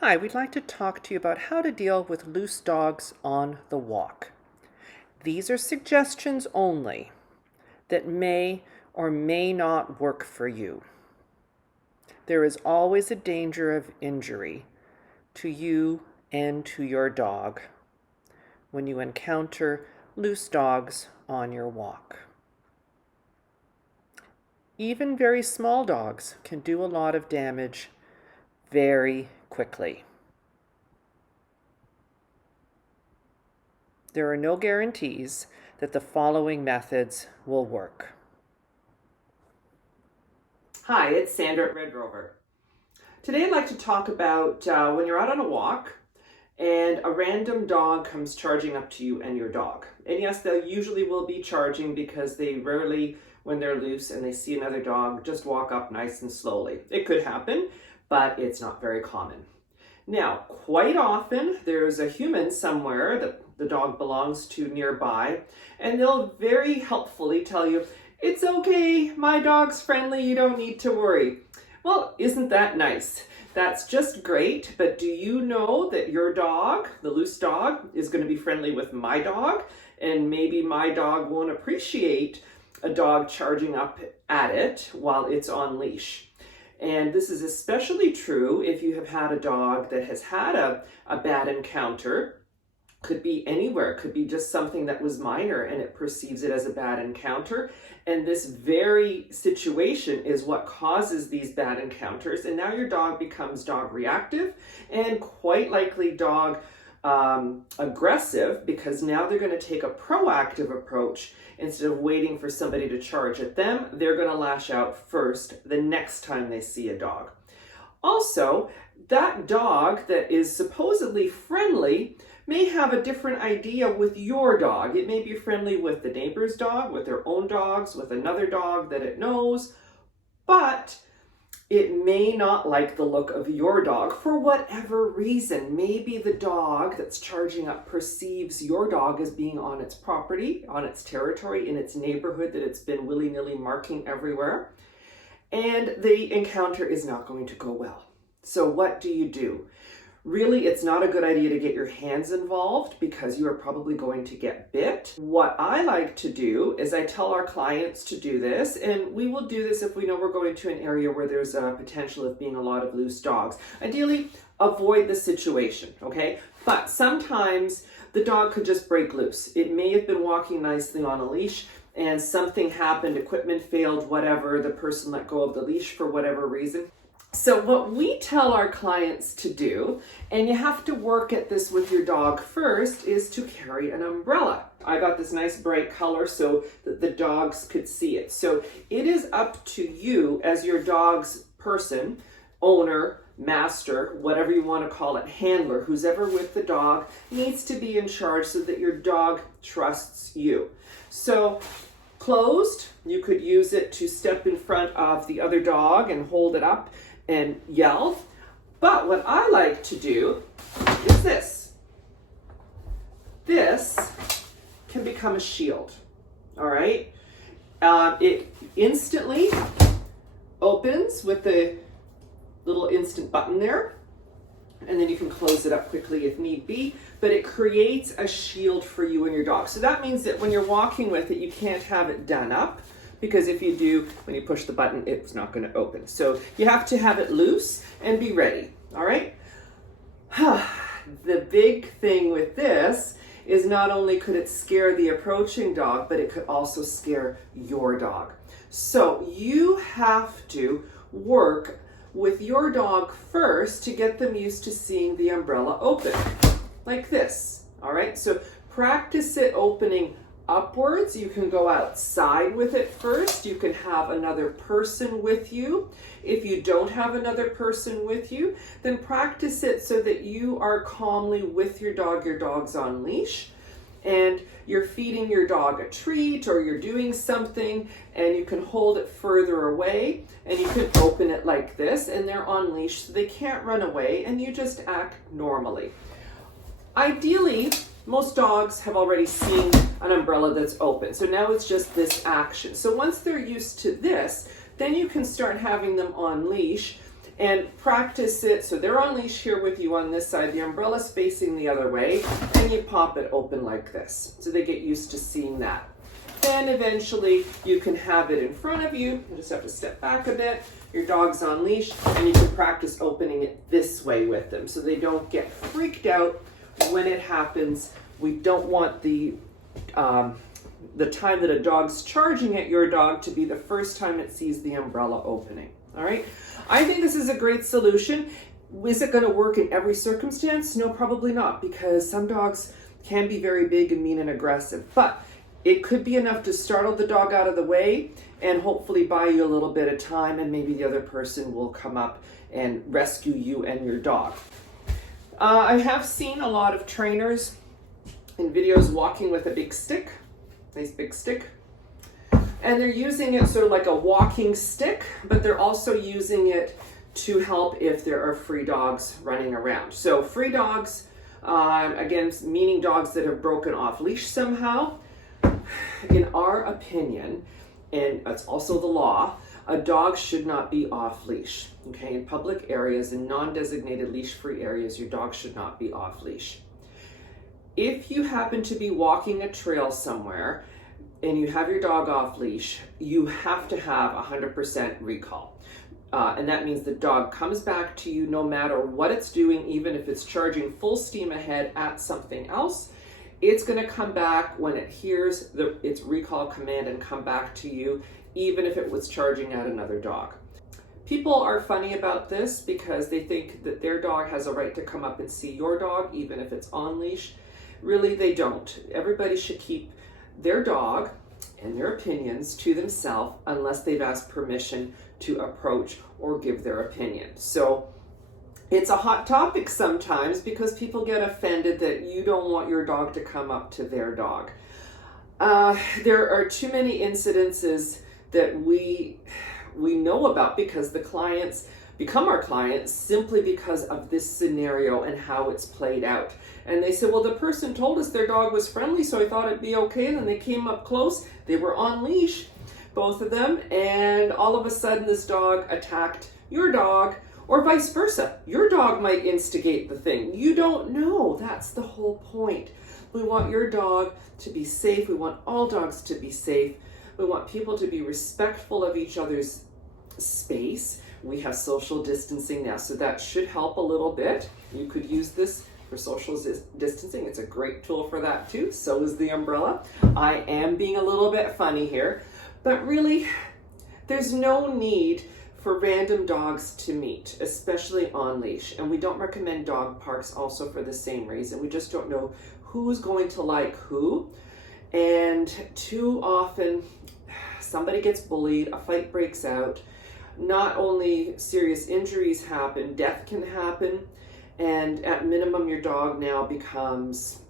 Hi, we'd like to talk to you about how to deal with loose dogs on the walk. These are suggestions only that may or may not work for you. There is always a danger of injury to you and to your dog when you encounter loose dogs on your walk. Even very small dogs can do a lot of damage very quickly. There are no guarantees that the following methods will work. Hi, it's Sandra at Rover. Today I'd like to talk about when you're out on a walk and a random dog comes charging up to you and your dog. And yes, they usually will be charging because they rarely, when they're loose and they see another dog, just walk up nice and slowly. It could happen, but it's not very common. Now, quite often there's a human somewhere that the dog belongs to nearby, and they'll very helpfully tell you, "It's okay, my dog's friendly, you don't need to worry." Well, isn't that nice? That's just great, but do you know that your dog, the loose dog, is going to be friendly with my dog? And maybe my dog won't appreciate a dog charging up at it while it's on leash. And this is especially true if you have had a dog that has had a bad encounter. Could be anywhere, could be just something that was minor and it perceives it as a bad encounter. And this very situation is what causes these bad encounters. And now your dog becomes dog reactive and quite likely dog aggressive, because now they're going to take a proactive approach. Instead of waiting for somebody to charge at them, they're going to lash out first the next time they see a dog. Also, that dog that is supposedly friendly may have a different idea with your dog. It may be friendly with the neighbor's dog, with their own dogs, with another dog that it knows, but it may not like the look of your dog for whatever reason. Maybe the dog that's charging up perceives your dog as being on its property, on its territory, in its neighborhood that it's been willy-nilly marking everywhere, and the encounter is not going to go well. So what do you do? Really, it's not a good idea to get your hands involved because you are probably going to get bit. What I like to do is I tell our clients to do this, and we will do this if we know we're going to an area where there's a potential of being a lot of loose dogs. Ideally, avoid the situation, okay? But sometimes the dog could just break loose. It may have been walking nicely on a leash and something happened, equipment failed, whatever, the person let go of the leash for whatever reason. So what we tell our clients to do, and you have to work at this with your dog first, is to carry an umbrella. I got this nice bright color so that the dogs could see it. So it is up to you as your dog's person, owner, master, whatever you want to call it, handler, who's ever with the dog, needs to be in charge so that your dog trusts you. So closed, you could use it to step in front of the other dog and hold it up and yell. But what I like to do is this. This can become a shield, all right? It instantly opens with the little instant button there, and then you can close it up quickly if need be, but it creates a shield for you and your dog. So that means that when you're walking with it, you can't have it done up, because if you do, when you push the button, it's not going to open. So you have to have it loose and be ready, all right? The big thing with this is not only could it scare the approaching dog, but it could also scare your dog. So you have to work with your dog first to get them used to seeing the umbrella open, like this, all right? So practice it opening upwards. You can go outside with it first. You can have another person with you. If you don't have another person with you, then practice it so that you are calmly with your dog. Your dog's on leash and you're feeding your dog a treat or you're doing something, and you can hold it further away and you can open it like this, and they're on leash so they can't run away, and you just act normally. Ideally, most dogs have already seen an umbrella that's open. So now it's just this action. So once they're used to this, then you can start having them on leash and practice it. So they're on leash here with you on this side, the umbrella's facing the other way, and you pop it open like this. So they get used to seeing that. Then eventually you can have it in front of you. You just have to step back a bit. Your dog's on leash, and you can practice opening it this way with them so they don't get freaked out when it happens. We don't want the time that a dog's charging at your dog to be the first time it sees the umbrella opening. All right. I think this is a great solution. Is it going to work in every circumstance? No, probably not, because some dogs can be very big and mean and aggressive, but it could be enough to startle the dog out of the way and hopefully buy you a little bit of time, and maybe the other person will come up and rescue you and your dog. I have seen a lot of trainers in videos walking with a big stick, nice big stick, and they're using it sort of like a walking stick, but they're also using it to help if there are free dogs running around. So free dogs, again, meaning dogs that have broken off leash somehow. In our opinion, and it's also the law, a dog should not be off leash. Okay, in public areas, in non-designated leash-free areas, your dog should not be off leash. If you happen to be walking a trail somewhere and you have your dog off leash, you have to have 100% recall. And that means the dog comes back to you no matter what it's doing, even if it's charging full steam ahead at something else. It's going to come back when it hears its recall command and come back to you, even if it was charging at another dog. People are funny about this because they think that their dog has a right to come up and see your dog, even if it's on leash. Really, they don't. Everybody should keep their dog and their opinions to themselves unless they've asked permission to approach or give their opinion. So it's a hot topic sometimes because people get offended that you don't want your dog to come up to their dog. There are too many incidences that we know about because the clients become our clients simply because of this scenario and how it's played out. And they said, well, the person told us their dog was friendly, so I thought it'd be okay. And then they came up close. They were on leash, both of them. And all of a sudden this dog attacked your dog, or vice versa. Your dog might instigate the thing. You don't know. That's the whole point. We want your dog to be safe. We want all dogs to be safe. We want people to be respectful of each other's space. We have social distancing now, so that should help a little bit. You could use this for social distancing. It's a great tool for that too. So is the umbrella. I am being a little bit funny here, but really, there's no need for random dogs to meet, especially on leash. And we don't recommend dog parks also for the same reason. We just don't know who's going to like who. And too often, somebody gets bullied, a fight breaks out. Not only serious injuries happen, death can happen. And at minimum, your dog now becomes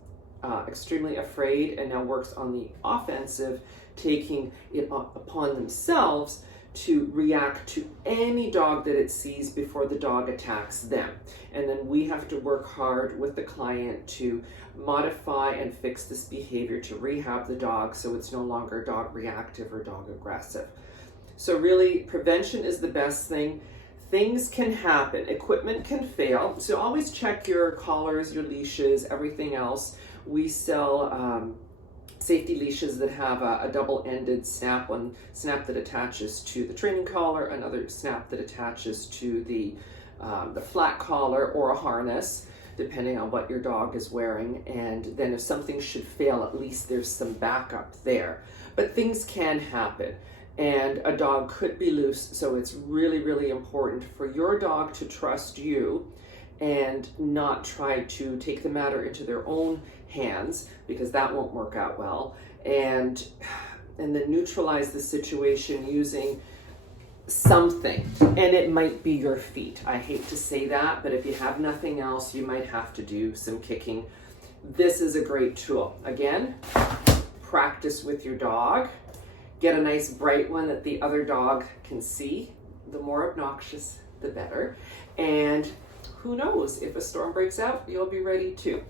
extremely afraid and now works on the offensive, taking it upon themselves to react to any dog that it sees before the dog attacks them. And then we have to work hard with the client to modify and fix this behavior, to rehab the dog so it's no longer dog reactive or dog aggressive. So really, prevention is the best thing. Things can happen. Equipment can fail. So always check your collars, your leashes, everything else. We sell safety leashes that have a double-ended snap, one snap that attaches to the training collar, another snap that attaches to the flat collar or a harness, depending on what your dog is wearing. And then if something should fail, at least there's some backup there. But things can happen, and a dog could be loose, so it's really, really important for your dog to trust you and not try to take the matter into their own hands, because that won't work out well, and then neutralize the situation using something. And it might be your feet. I hate to say that, but if you have nothing else, you might have to do some kicking. This is a great tool. Again, practice with your dog. Get a nice bright one that the other dog can see. The more obnoxious, the better. And who knows, if a storm breaks out, you'll be ready too.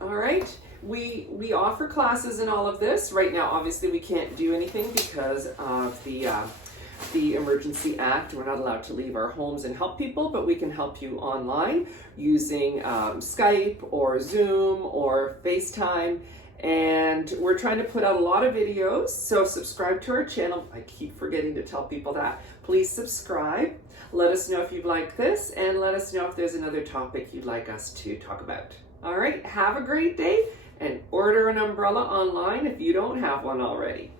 All right, we offer classes in all of this. Right now, obviously, we can't do anything because of the the Emergency Act. We're not allowed to leave our homes and help people, but we can help you online using Skype or Zoom or FaceTime. And we're trying to put out a lot of videos, so subscribe to our channel. I keep forgetting to tell people that. Please subscribe. Let us know if you like this, and let us know if there's another topic you'd like us to talk about. All right, have a great day, and order an umbrella online if you don't have one already.